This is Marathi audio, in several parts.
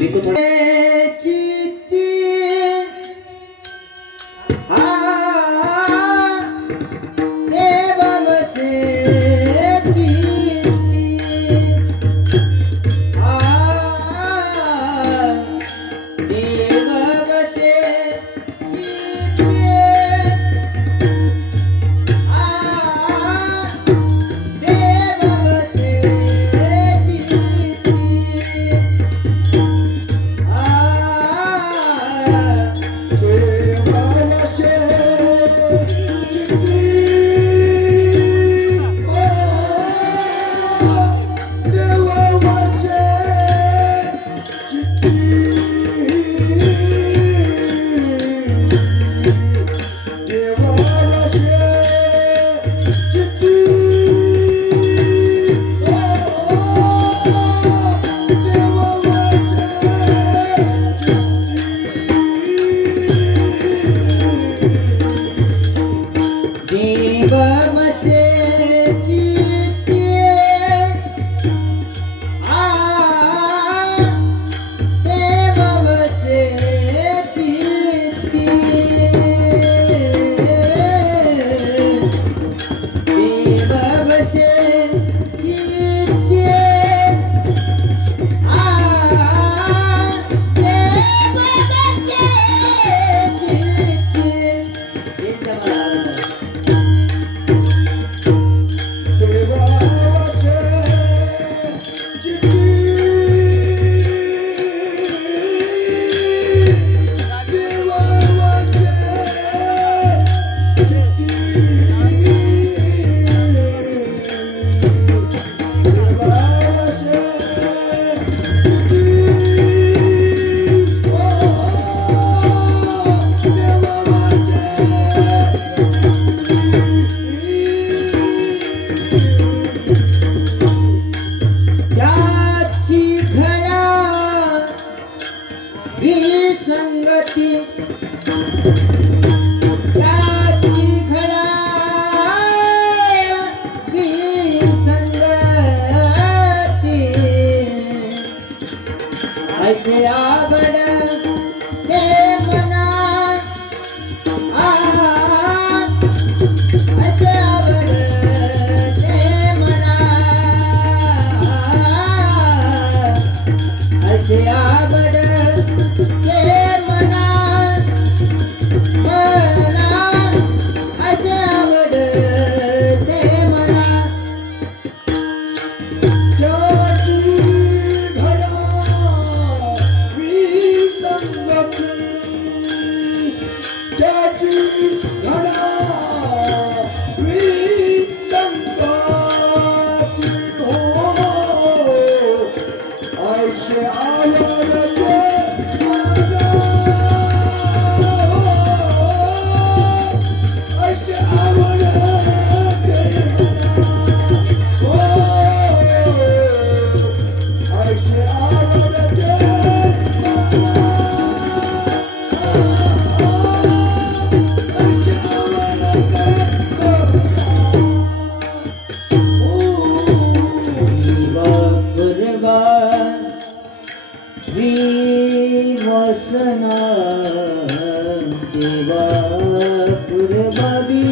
বিদ্যুৎ त्याची घडा संगती. ऐसे देवा कुर्बावी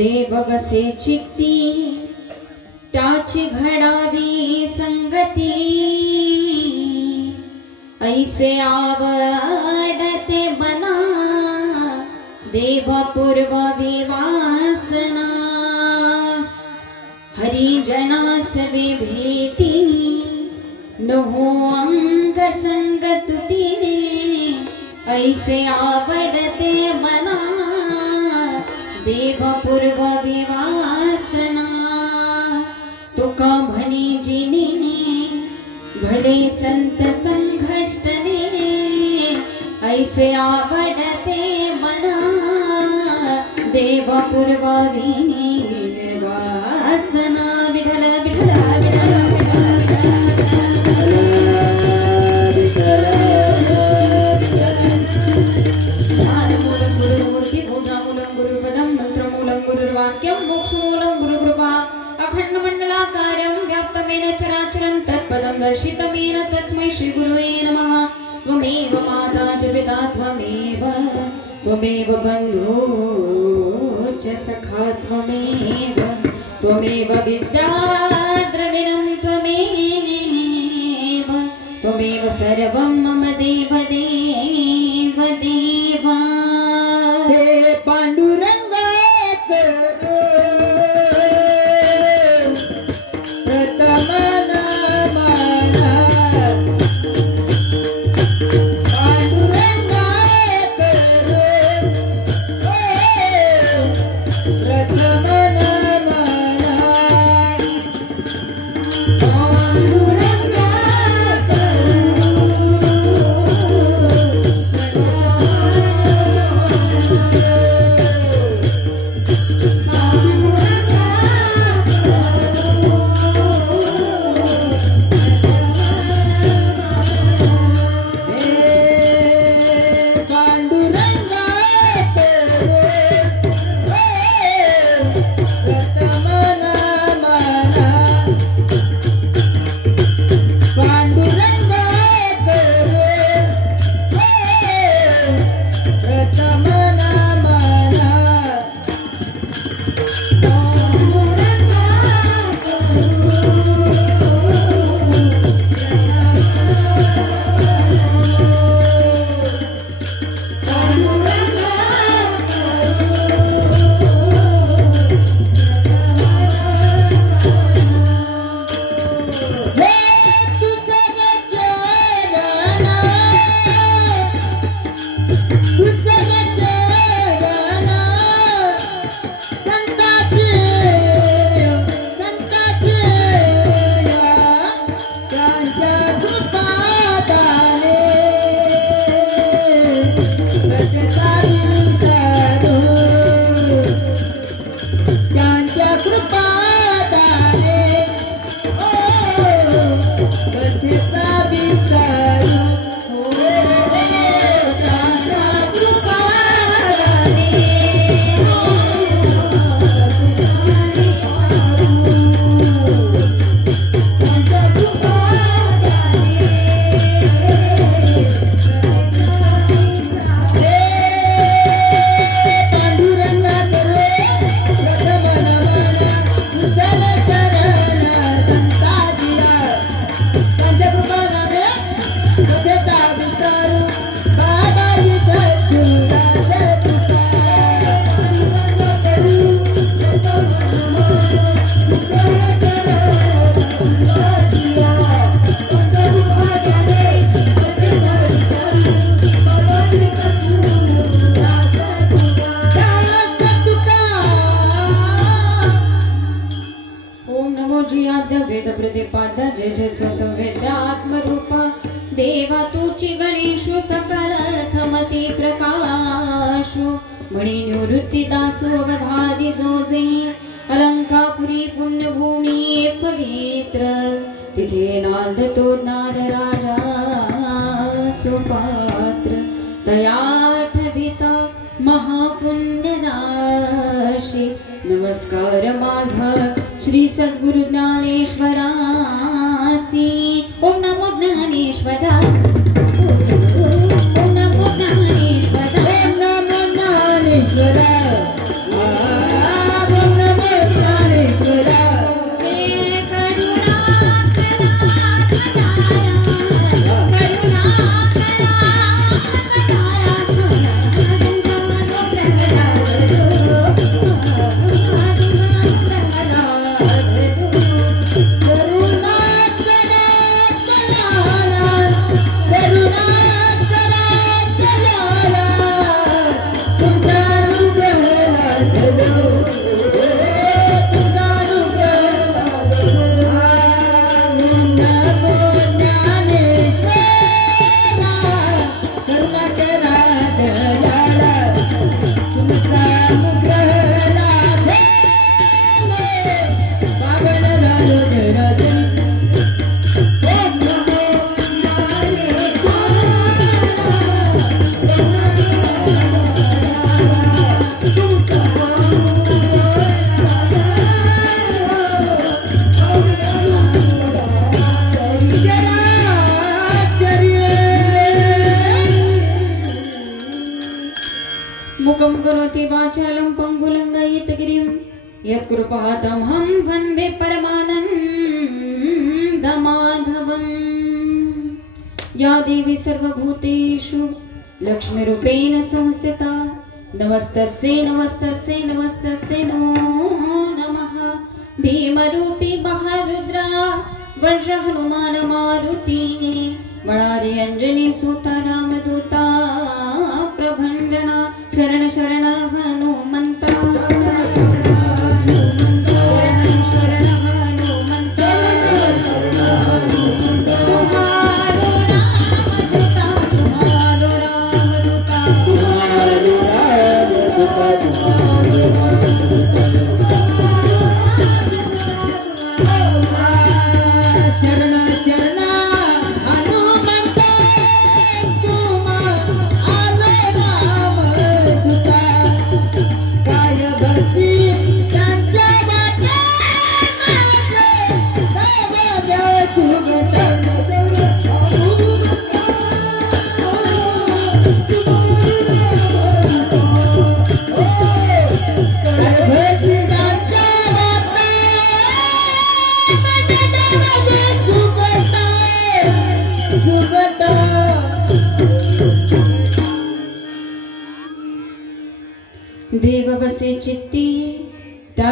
देव बसे चित्ती त्याची घडावी संगती. ऐसे आवडते मना देवपूर्व विवासना. हरिजनास विभेती नहो अंग संग तुटीने ऐसे आवडते ಪುರವಾವಿನಿ ವಾಸನ ಬಿಡಲ ಬಿಡಲ ಬಿಡಲ ಬಿಡಲ దర్శితమేన తస్మై శ్రీ గురువే నమ త్వమేవ మాతా చ పితా త్వమేవ త్వమేవ బంధో സർവം नमो वेद प्रतिपाद्य जय जय स्वसंवेद्य आत्मरूप। देवा तुची गणेशु सकल थमती प्रकाशु। मणि निवृत्ती दासो अवधादी जोजे। अलंकापुरी पुण्यभूमी पवित्र तिथे नाद तो नार राजा सुपात्र तया ठवित महापुण्य राशी नमस्कार माझा श्री सद्गुरुज्ञानेश्वरासि ॐ नमो ज्ञानेश्वरा। नमस्तस्यै नमस्तस्यै नमस्तस्यै नमो नमः। भीमरूपी महारुद्रा वर्ष हनुमान मारुती मणारे अंजनी सुता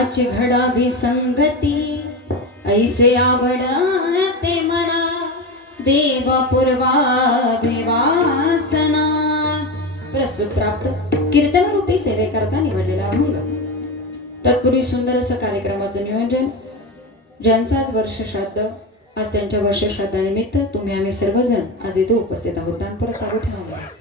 त्याची घडावी संगती ऐसे आवडते मना देवा पूर्वा विवासना प्रस्तुत प्राप्त कीर्तन रूपी सेवेकरता निवडलेला अभंग. तत्पूर्वी सुंदर असं कार्यक्रमाचं नियोजन. ज्यांचाच वर्ष श्राद्ध आज त्यांच्या वर्ष श्राद्धानिमित्त तुम्ही आम्ही सर्वजण आज इथे उपस्थित आहोत. परत चालू ठेवा